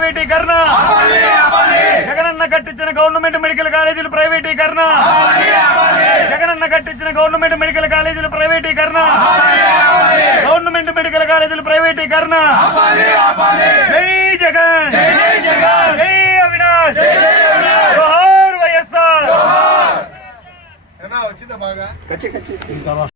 ప్రైవేటీకరణ, జగనన్న కట్టించిన government medical కాలేజీలు ప్రైవేటీకరణ, జగనన్న కట్టించిన గవర్నమెంట్ మెడికల్ కాలేజీలు ప్రైవేటీకరణ, గవర్నమెంట్ మెడికల్ కాలేజీలు ప్రైవేటీకరణ. జై జగన్, జై అవినాష్, జోహార్ వైఎస్ఆర్. వచ్చిందా బాగా